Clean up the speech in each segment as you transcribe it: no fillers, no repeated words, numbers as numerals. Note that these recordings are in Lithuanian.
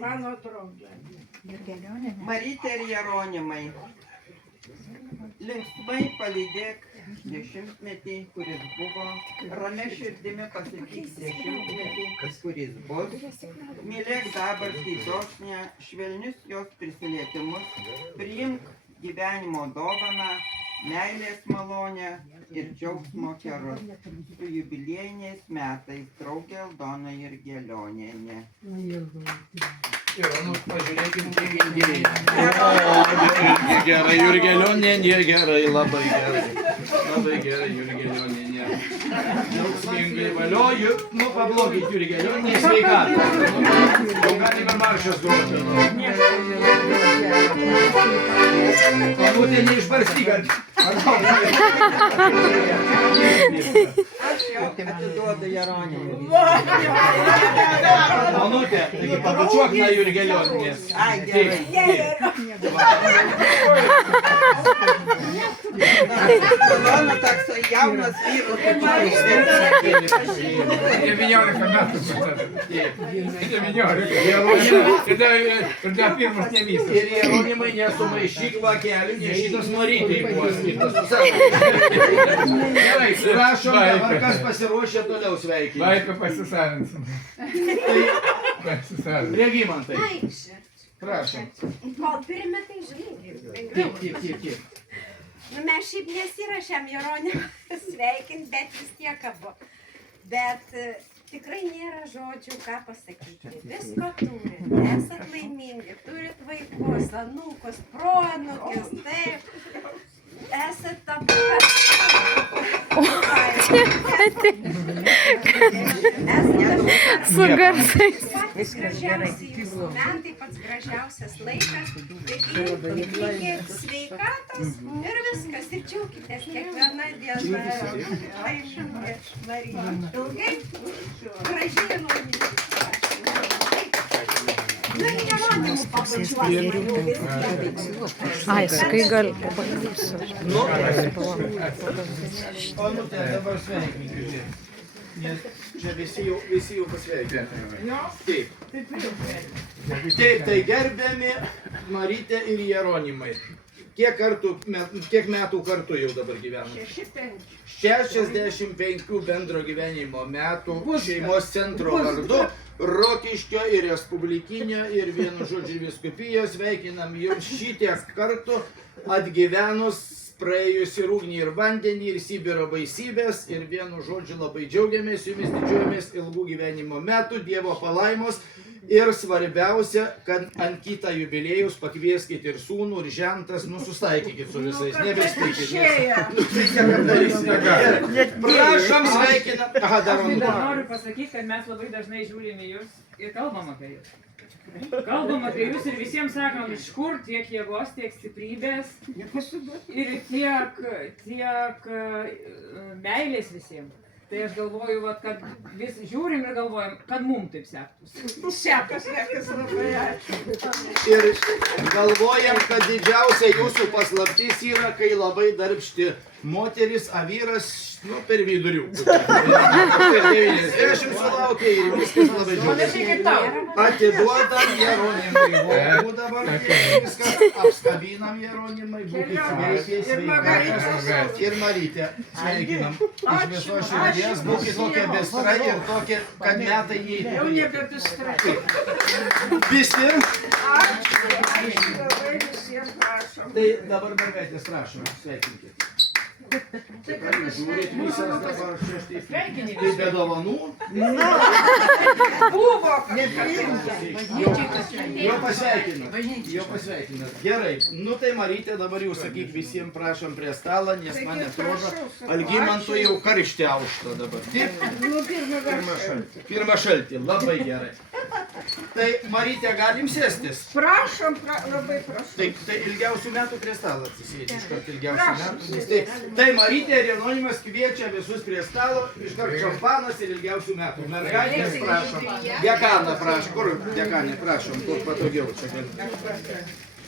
Mano draugė. Marytė ir Jeronimai, linksmai palydėk dešimtmetį, kuris buvo, ramia širdimi pasitik dešimtmetį, kuris bus, mylėk dabartį dosnią, švelnius jos prisilietimus, priimk gyvenimo dovaną, meilės malonę ir džiaugsmo kerus. Su jubiliejiniais metais draugė Aldona Jurgelionienė. Ir pažiūrėkim, kiek indėjai. Gerai, Jurgelionienė, gerai, labai gerai. Labai gerai, Jurgelionienė. Džiaugsmingai valioju. Nu, pablogit Jurgelionienė sveikatą. Jau galime maršas groti. Panutė neišbarstykant. Atiduodu Jeronimui. Panutė, taigi pabučiuok nuo Jurgelionės. Ai, gerai. Aldona toks jaunas vyras. 19 metų. 19. Kada pirmas nevysas. Ir Jeronimai nesumaišyk vakelių, nes šitas Marytei buvo skirtas. Gerai, prašom, dabar kas pasiruošė toliau sveikinti. Vaiką pasisavinsim. Pasisavinsim. Regimantai, prašom. Kol pirmie, tai žinai, Tiek. Nu, mes šiaip nesirašėm Jeronimą sveikinti, bet vis tiek abu. Bet tikrai nėra žodžių, ką pasakyti. Visko turit, esat laimingi, turit vaikus, anūkus, proanūkis, taip. Esat tabukas. Su garsais. Pats gražiausiai jūsų metai, pats gražiausias laikas. Taigi, sveikatos ir viskas. Ir džiaukitės kiekvieną dieną. Ilgai, gražiai ir laimingai. Nu, Jeronimų pabučiuos. Ai, sakai, gal. O nu tai dabar sveikinti. Nes čia visi jau pasveikinti. Taip. Taip, tai gerbiami Marytė ir Jeronimai. Kiek metų kartu jau dabar gyvename? 65 bendro gyvenimo metų šeimos centro vardu, Rokiškio ir Respublikinio ir vienu žodžiu vyskupijos sveikinam jums šitiek kartų atgyvenus praėjusi ugnį ir vandenį ir Sibiro baisybės ir vienu žodžiu labai džiaugiamės jumis, didžiuojamės ilgų gyvenimo metų, Dievo palaimos ir svarbiausia, kad ant kitą jubiliejus pakvieskite ir sūnų, ir žentas, sustaikykit su visais, nebestykit. Prašom, sveikinam. Aha, dar noriu pasakyti, kad mes labai dažnai žiūrime jūs ir kalbam apie jūs. Kalbam apie jūs ir visiems sakom, iš kur tiek jėgos, tiek stiprybės ir tiek meilės visiems. Tai aš galvoju, kad vis žiūrim ir galvojam, kad mums taip sektųsi. Sekas labai ačiū. Ir galvojam, kad didžiausia jūsų paslaptis yra, kai labai darbšti moteris, o vyras, per vidurių. 90 sulaukė ir viskas labai džiaugiasi. Atiduodam Jeronimai vokų dabar, viskas apskabinam Jeronimai, būkit sveikatos ir Marytę sveikinam. Iš viso širdies būkit tokia bestra ir tokia, kad metai neįtų. Jau nebe bestra. Visi? Ačiū labai visiems prašom. Tai dabar mergaitės prašom, sveikinkit. Žiūrėt visas dabar šeštai. Tai be dovanų? Buvo, Jo pasveikinat. Gerai. Nu tai Marytė, dabar jau sakyk visiems prašom prie stalo, nes man atrodo, Algimantui jau karštį aušta dabar. Taip? Pirmą šaltį. Labai gerai. Tai Marytė, galim sėstis? prašom, labai prašom. Tai ilgiausių metų prie stalo atsisėdi, iškart ilgiausių metų. Tai Marytė ir Jeronimas kviečia visus prie stalo, iškart šampanas ir ilgiausių metų. Mergaitės prašom. Dekaną prašom. Kur dekanė prašom, kur patogiau čia gali.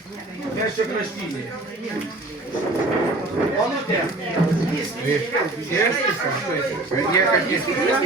Mes čia kraštiniai. Onutė. Niekad nesitikė.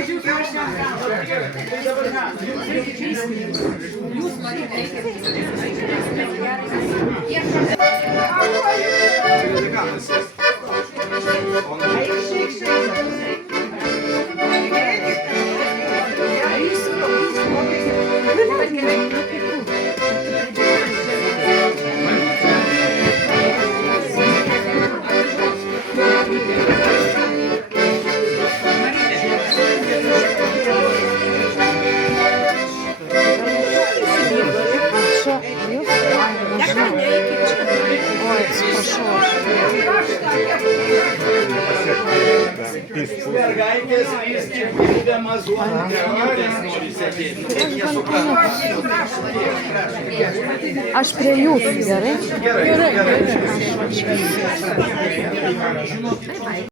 Mergaitės vis tik pildę mazuotą. Nori sėdėti. Aš prie jūsų, gerai? Gerai.